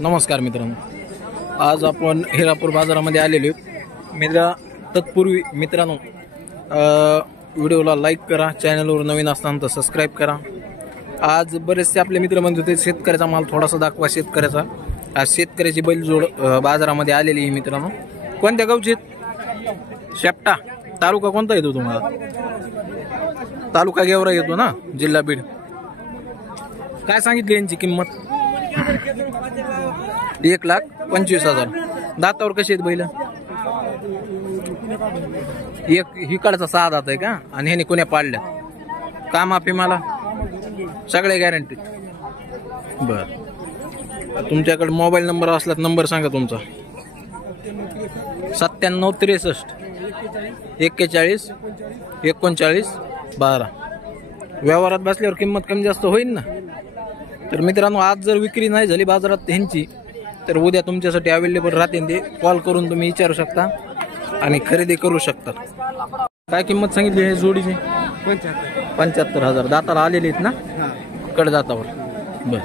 नमस्कार मित्रांनो, आज आपण हिरापूर बाजारामध्ये आलेलो मित्रा. तत्पूर्वी मित्रांनो व्हिडिओला लाईक करा, चॅनलवर नवीन असताना तर सबस्क्राईब करा. आज बरेचसे आपले मित्र म्हणत होते शेतकऱ्याचा माल थोडासा दाखवा शेतकऱ्याचा. आज शेतकऱ्याची बैलजोड बाजारामध्ये आलेली आहे मित्रांनो. कोणत्या गावची? शेपटा. तालुका कोणता येतो तुम्हाला? तालुका गेवरा येतो ना, जिल्हा बीड. काय सांगितली यांची किंमत? 1,25,000. दातावर कशी आहेत बैल? एक हिकडचा 6 दात आहे का? आणि ह्याने कोण्या पाडल्या? कामा पिमाला सगळे गॅरंटी. बर, तुमच्याकडे मोबाईल नंबर असला तर नंबर सांगा तुमचा. 9763 41 39 12. व्यवहारात बसल्यावर किंमत कमी जास्त होईल ना. तर मित्रांनो, आज जर विक्री नाही झाली बाजारात ह्यांची तर उद्या तुमच्यासाठी अवेलेबल राहते. ते कॉल करून तुम्ही विचारू शकता आणि खरेदी करू शकता. काय किंमत सांगितली आहे जोडीची? 75,000. दाताला आलेली आहेत ना, कडदातावर. बर,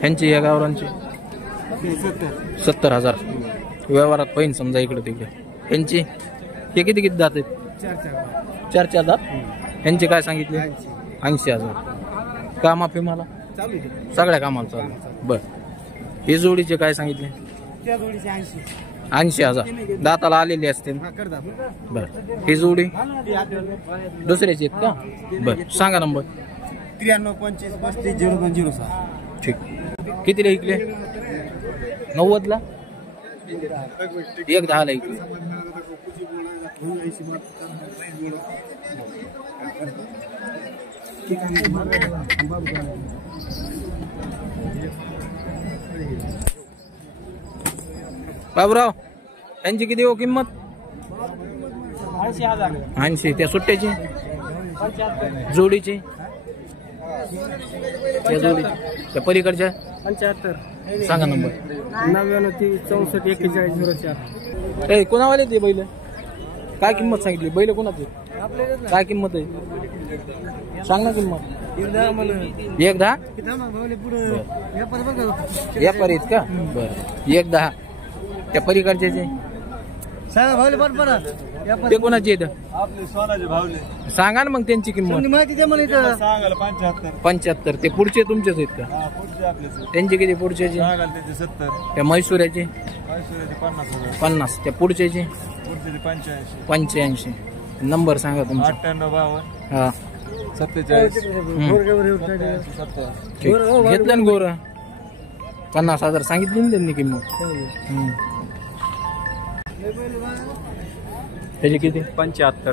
ह्यांची या गावरांची 70,000. व्यवहारात होईन समजा इकडे तिकडे. ह्यांची हे किती दात आहेत? 4 दात. ह्यांची काय सांगितले? 80,000. कामा फिमाला सगळ्या कामाला चालू. बर, हे जोडीचे काय सांगितले? 80,000. दाताला आलेली असते. बर, ही जोडी दुसऱ्याची आहेत का? बर, सांगा नंबर. 9325350206. ठीक. कितीला ऐकले? 90ला? 1,10ला ऐकले. बाबूराव, यांची किती हो किंमत? 80. त्या सुट्ट्याची जोडीची? त्या जोडीची त्या पलीकडच्या 75. सांगा नंबर. 996441 ए, कोणावाले ते बैल? काय किंमत सांगितली? बैल कोणाचे? काय किंमत आहे? सांग ना किंमत. 1,10. व्यापारी आहेत का? बरं, 1,10. त्या पलीकडचे ते कोणाचे आहेत? सांगा ना मग त्यांची किंमत. 75. ते पुढचे तुमचेच आहेत का? त्यांची किती पुढच्याची? त्या म्हैसूऱ्याची 50. त्या पुढच्याची 85. नंबर सांगा तुमचा. 9852 हा 47. घेतलं ना गोर. 50,000 सांगितली ना त्यांनी किंमत. त्याची किती? 75.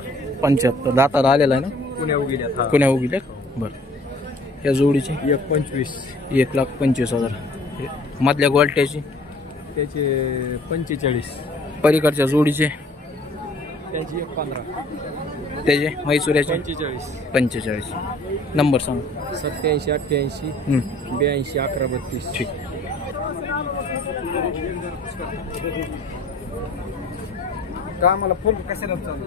दाताला आलेला आहे ना, पुण्या उगिल्या. बरं, या जोडीची 1,25,000. मधल्या गोल्ट्याची त्याचे 45. पलीकडच्या जोडीचे त्याची 15. त्याचे म्हैसूऱ्याचे 45. नंबर सांग. 87 88 82 11 32. ठीक. का मला फुल कशाला चालू?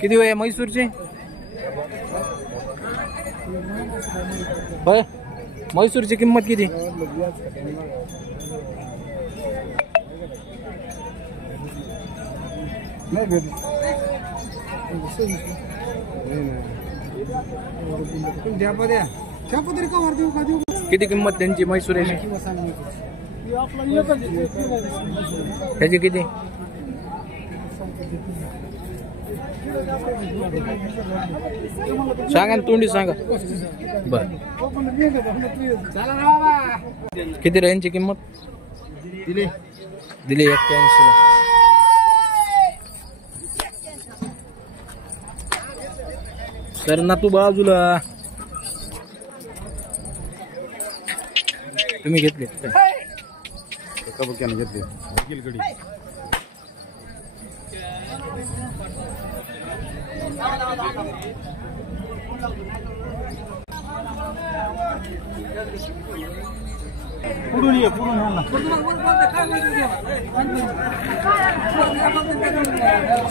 किती वय म्हैसूरचे? होय, म्हैसूरची किंमत किती? किती किंमत त्यांची म्हैसूरची? त्याची किती? सांगा ना, तोंडी सांगा. बर, किती रे यांची किंमत? दिली 81ला. तर ना तू बाजूला. तुम्ही घेतले घेतले?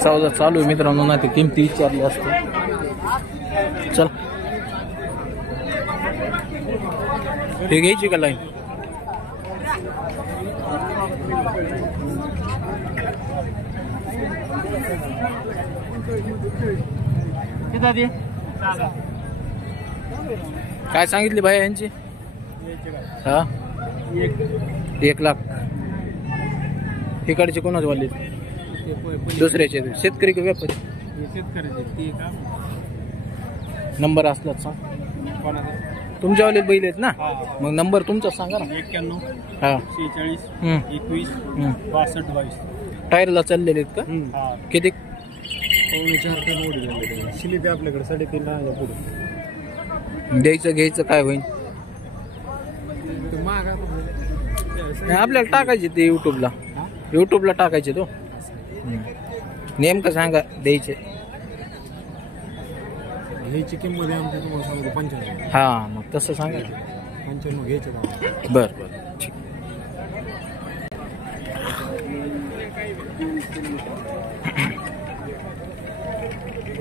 सौदा चालू आहे मित्रांनो, ना ते किमती विचारली असते. चल हे घ्यायची का लाईन? काय सांगितली भाई यांची? हा 1 लाख. इकडचे कोणाच वाले? दुसऱ्याचे शेतकरी का व्यापारी? नंबर असलाच सांग. तुमच्यावाले बैल आहेत ना, मग नंबर तुमचा सांगा ना. 91 हा 46 21 62 22. टायरला चाललेले आहेत का? किती? शिली आपल्याकडे 3.5 पुढे. द्यायचं घ्यायचं काय होईल? नाही, आपल्याला टाकायचे ते युट्यूबला टाकायचे तो. नेमकं सांगा द्यायचे. घ्यायची किंमत आमच्या तुम्हाला सांगतो 95. हा मग तसं सांगा. 95 घ्यायचं. बर ठीक.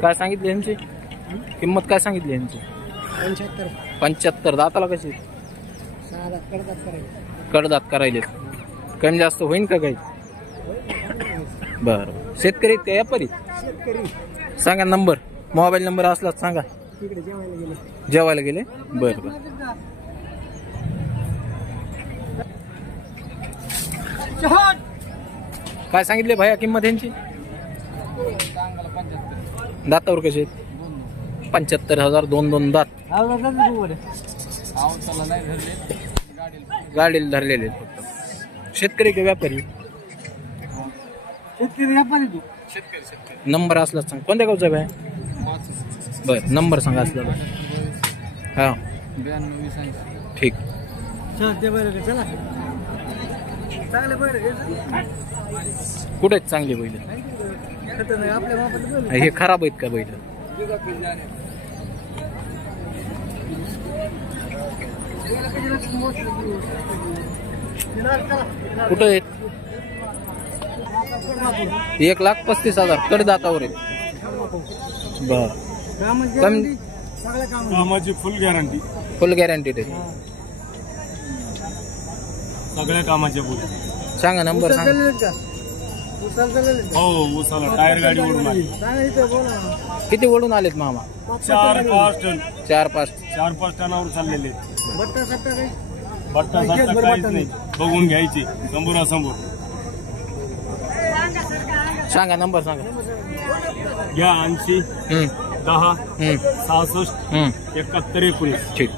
काय सांगितली यांची किंमत? काय सांगितली यांची? 75. दाताला कशी? कडदात करायले. कमी जास्त होईन का काही? बर. शेतकरी का व्यापारी? सांगा नंबर, मोबाईल नंबर असलाच सांगा. जेवायला गेले. बर. काय सांगितले भाया किंमत यांची? दातावर कसे आहेत? 75,000. 2 दात. गाडीला धरलेले आहेत फक्त. शेतकरी का व्यापारी? नंबर असलाच सांग. कोणत्या गावचा भाई? बर नंबर सांगा असला. हा 92 ठीक. कुठे आहेत चांगले बैल? हे खराब आहेत का बैल? कुठं आहेत? 1,35,000. कडदातावर आहेत. बर. कामाची फुल गॅरंटी. फुल गॅरंटीड आहे. सगळ्या कामाच्या पुढे. सांगा नंबर सांगा. हो उसाला टायर गाडी ओढून आली. किती ओढून आलेत मामा? 4-5 टन. 4-5 टनावर चाललेले. बट्टा काहीच नाही. बघून घ्यायची समोरासमोर. सांगा नंबर सांगा. घ्या 80 10 66 71 19. ठीक.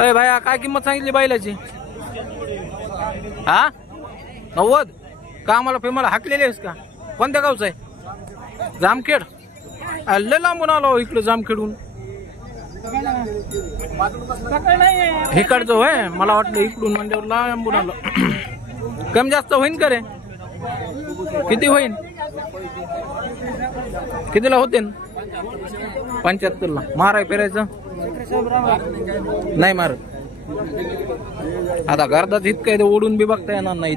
अरे भाया काय किंमत सांगितली बैलाची? हा 90. का आम्हाला फेमाला हाकलेली आहेस का? कोणत्या गावचं आहे? जामखेड. लय लांबून आलो इकडं जामखेडून. इकडचं होय, मला वाटलं इकडून म्हणल्यावर लांबून आलो. कमी जास्त होईन का रे? किती होईन? कितीला होते? 75ला. माराय फिरायचं नाही मारत. आता गर्दात इतकं ओढून बी बघता येणार नाही.